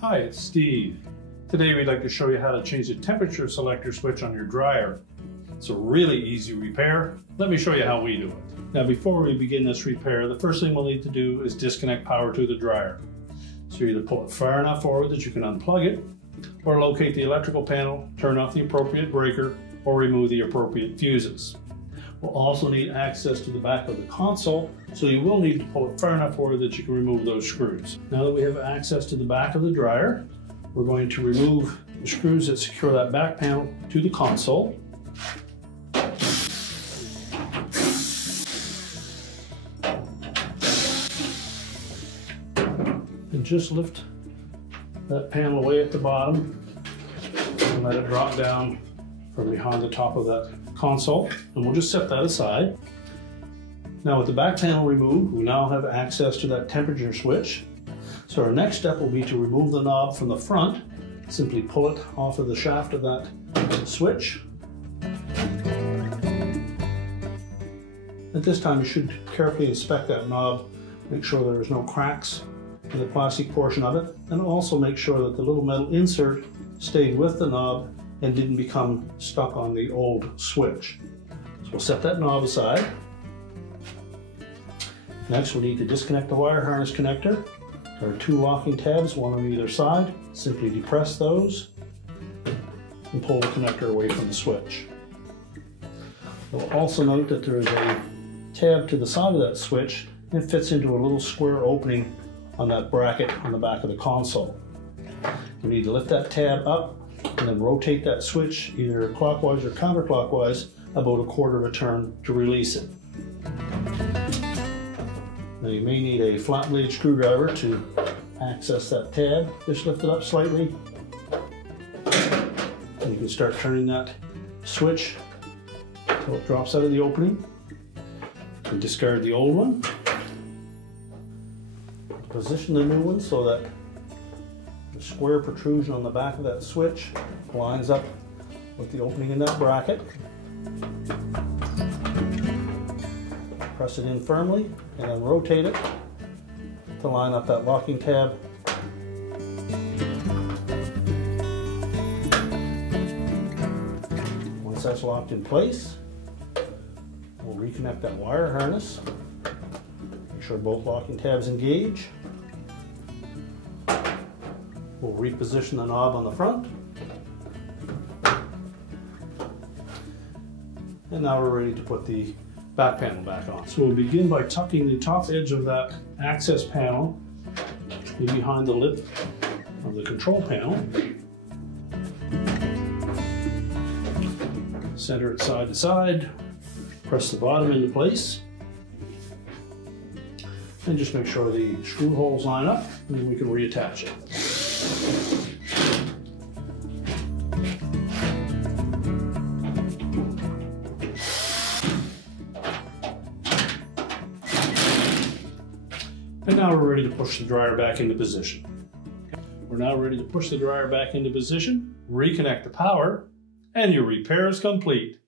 Hi, it's Steve. Today we'd like to show you how to change the temperature selector switch on your dryer. It's a really easy repair. Let me show you how we do it. Now before we begin this repair, the first thing we'll need to do is disconnect power to the dryer. So you either pull it far enough forward that you can unplug it, or locate the electrical panel, turn off the appropriate breaker, or remove the appropriate fuses. We'll also need access to the back of the console, so you will need to pull it far enough forward that you can remove those screws. Now that we have access to the back of the dryer, we're going to remove the screws that secure that back panel to the console. And just lift that panel away at the bottom and let it drop down from behind the top of that console, and we'll just set that aside. Now with the back panel removed, we now have access to that temperature switch. So our next step will be to remove the knob from the front. Simply pull it off of the shaft of that switch. At this time you should carefully inspect that knob, make sure there's no cracks in the plastic portion of it, and also make sure that the little metal insert stayed with the knob and didn't become stuck on the old switch. So we'll set that knob aside. Next we'll need to disconnect the wire harness connector. There are two locking tabs, one on either side. Simply depress those and pull the connector away from the switch. You'll also note that there is a tab to the side of that switch, and it fits into a little square opening on that bracket on the back of the console. You need to lift that tab up and then rotate that switch either clockwise or counterclockwise about a quarter of a turn to release it. Now you may need a flat blade screwdriver to access that tab. Just lift it up slightly and you can start turning that switch until it drops out of the opening. You can discard the old one. Position the new one so that the square protrusion on the back of that switch lines up with the opening in that bracket. Press it in firmly and then rotate it to line up that locking tab. Once that's locked in place, we'll reconnect that wire harness. Make sure both locking tabs engage. We'll reposition the knob on the front. And now we're ready to put the back panel back on. So we'll begin by tucking the top edge of that access panel in behind the lip of the control panel. Center it side to side. Press the bottom into place. And just make sure the screw holes line up, and then we can reattach it. And now we're ready to push the dryer back into position. We're now ready to push the dryer back into position, reconnect the power, and your repair is complete.